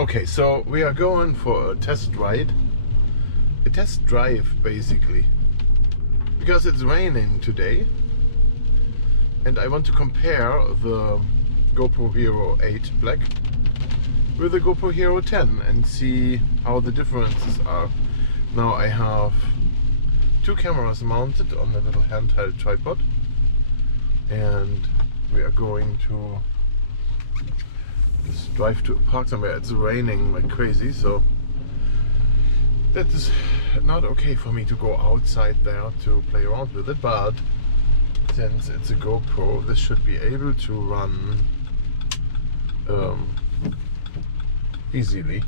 Okay, so we are going for a test ride. A test drive, basically. Because it's raining today. And I want to compare the GoPro Hero 8 Black with the GoPro Hero 10 and see how the differences are. Now I have two cameras mounted on a little handheld tripod. And we are going to just drive to a park somewhere. It's raining like crazy, so that is not okay for me to go outside there to play around with it, but since it's a GoPro, this should be able to run easily.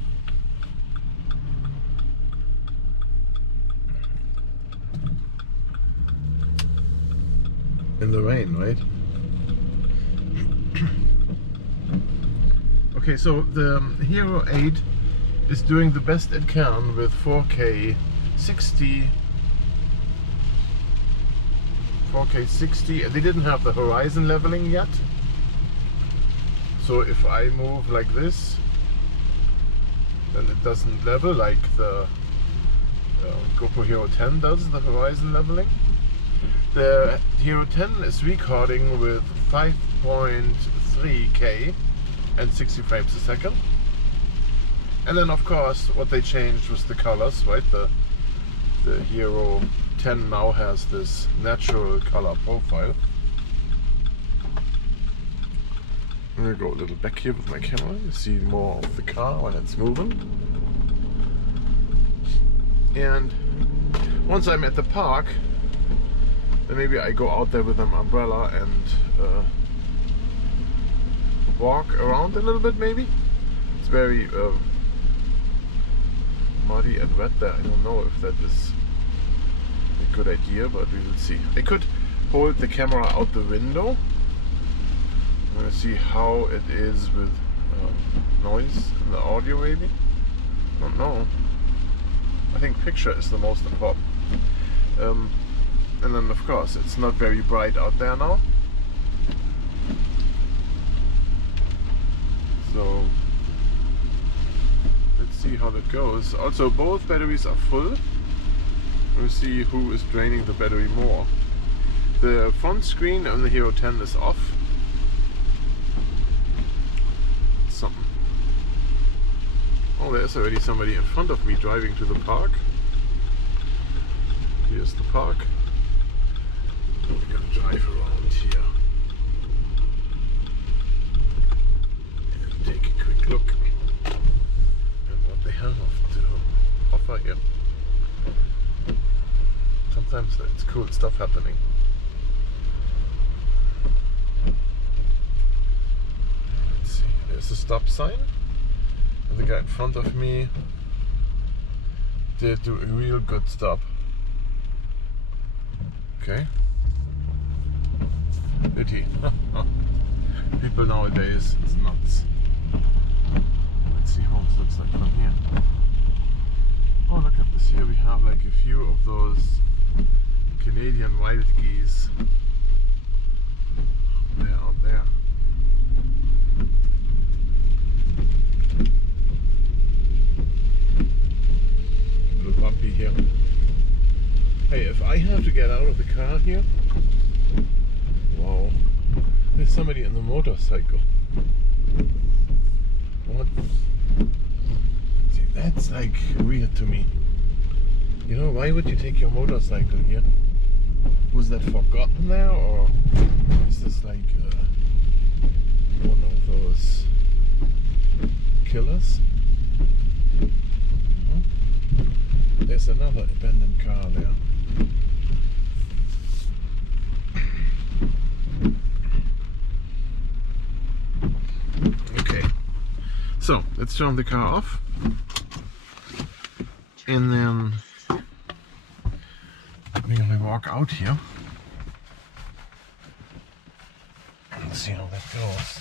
In the rain, right? Okay, so the Hero 8 is doing the best it can with 4K 60. They didn't have the horizon leveling yet. So if I move like this, then it doesn't level like the GoPro Hero 10 does, the horizon leveling. The Hero 10 is recording with 5.3K and 60 frames a second. And then of course what they changed was the colors, right? The Hero 10 now has this natural color profile. I'm gonna go a little back here with my camera. You see more of the car when it's moving. And once I'm at the park, then maybe I go out there with an umbrella and walk around a little bit maybe. It's very muddy and wet there. I don't know if that is a good idea, but we will see. I could hold the camera out the window. I'm going to see how it is with noise and the audio maybe. I don't know. I think picture is the most important. And then of course it's not very bright out there now. So let's see how that goes. Also both batteries are full. We'll see who is draining the battery more. The front screen on the Hero 10 is off. Something. Oh, there's already somebody in front of me driving to the park. Here's the park. We're gonna drive around here and take a quick look at what they have to offer here. Sometimes it's cool stuff happening. Let's see, there's a stop sign. And the guy in front of me did do a real good stop. Okay. Did he? People nowadays, it's nuts. Let's see how this looks like from here. Oh, look at this. Here we have like a few of those Canadian wild geese. They're out there. A little bumpy here. Hey, if I have to get out of the car here, wow, there's somebody on the motorcycle. What? See, that's like weird to me. You know, why would you take your motorcycle here? Was that forgotten there, or is this like one of those killers? There's another abandoned car there. Okay, so let's turn the car off, and then we're gonna walk out here. Let's see how that goes.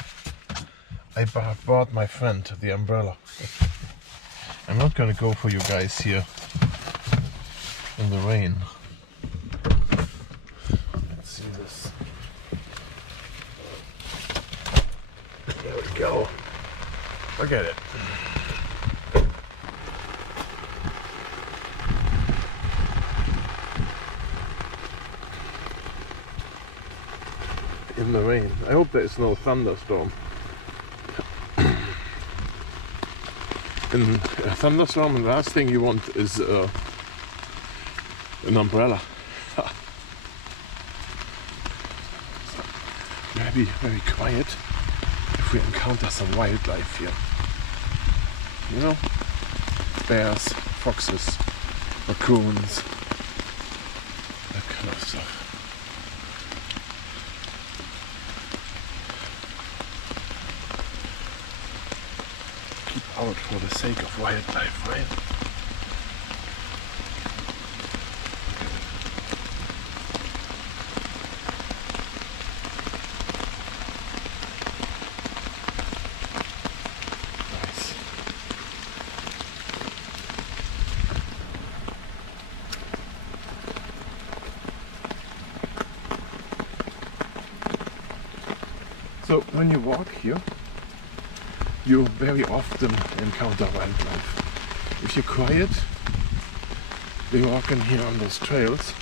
I bought my friend the umbrella. I'm not gonna go for you guys here in the rain. Let's see this. There we go. Look at it. in the rain. I hope there is no thunderstorm. In a thunderstorm, the last thing you want is an umbrella. Maybe very quiet if we encounter some wildlife here. You know, bears, foxes, raccoons, that kind of stuff. Keep out for the sake of wildlife, right? So when you walk here, you very often encounter wildlife. If you're quiet, they walk in here on those trails.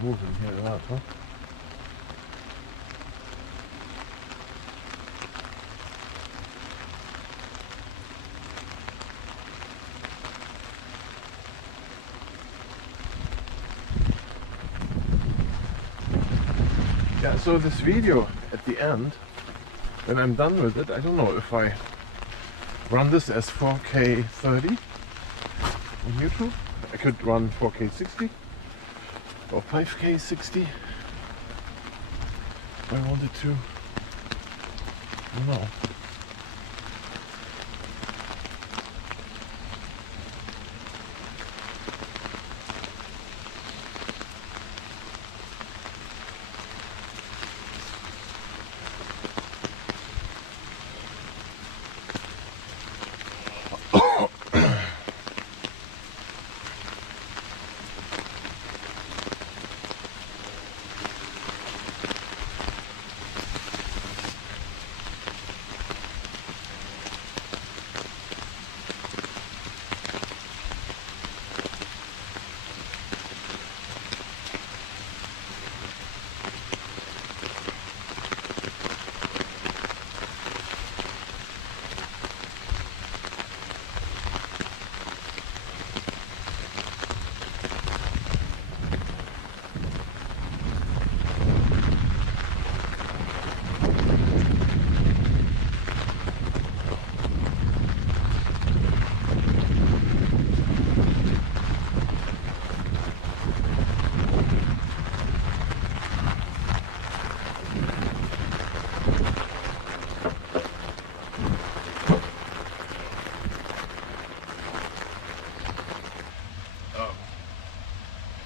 Moving here a lot, huh? Yeah, so this video at the end, when I'm done with it, I don't know if I run this as 4K 30 on YouTube. I could run 4K 60 or 5K 60 if I wanted to. I don't know.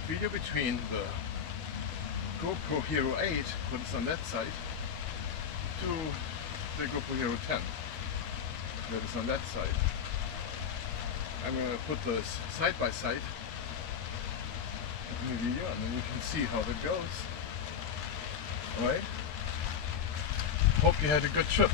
Video between the GoPro Hero8, what is on that side, to the GoPro Hero10, that is on that side. I'm going to put those side by side in the video and then you can see how that goes. Alright? Hope you had a good trip.